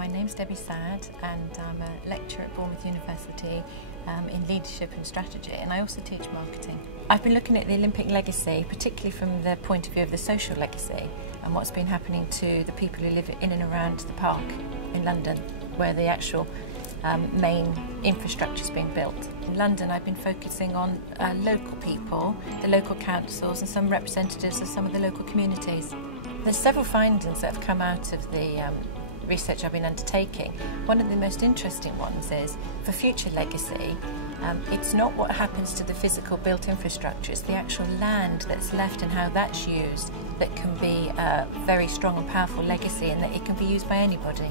My name's Debbie Sad and I'm a lecturer at Bournemouth University in leadership and strategy, and I also teach marketing. I've been looking at the Olympic legacy, particularly from the point of view of the social legacy and what's been happening to the people who live in and around the park in London, where the actual main infrastructure is being built. In London, I've been focusing on local people, the local councils and some representatives of some of the local communities. There's several findings that have come out of the research I've been undertaking. One of the most interesting ones is, for future legacy, it's not what happens to the physical built infrastructure, it's the actual land that's left and how that's used that can be a very strong and powerful legacy, and that it can be used by anybody.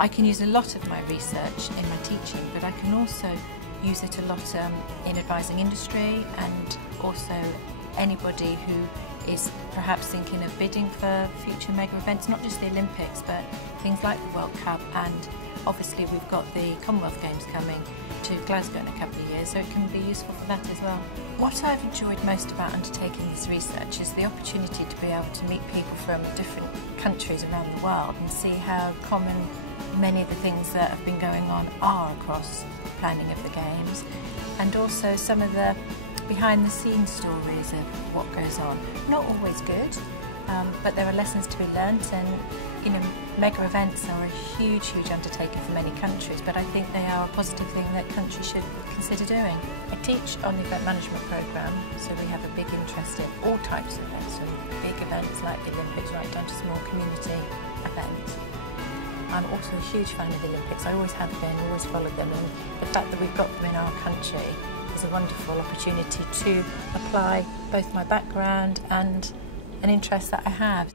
I can use a lot of my research in my teaching, but I can also use it a lot in advising industry and also anybody who is perhaps thinking of bidding for future mega events, not just the Olympics, but things like the World Cup, and obviously we've got the Commonwealth Games coming to Glasgow in a couple of years, so it can be useful for that as well. What I've enjoyed most about undertaking this research is the opportunity to be able to meet people from different countries around the world and see how common many of the things that have been going on are across planning of the Games, and also some of the behind-the-scenes stories of what goes on. Not always good, but there are lessons to be learnt, and mega events are a huge undertaking for many countries, but I think they are a positive thing that countries should consider doing. I teach on the event management programme, so we have a big interest in all types of events, from big events like the Olympics right down to small community events. I'm also a huge fan of the Olympics. I always have been, always followed them, and the fact that we've got them in our country is a wonderful opportunity to apply both my background and an interest that I have.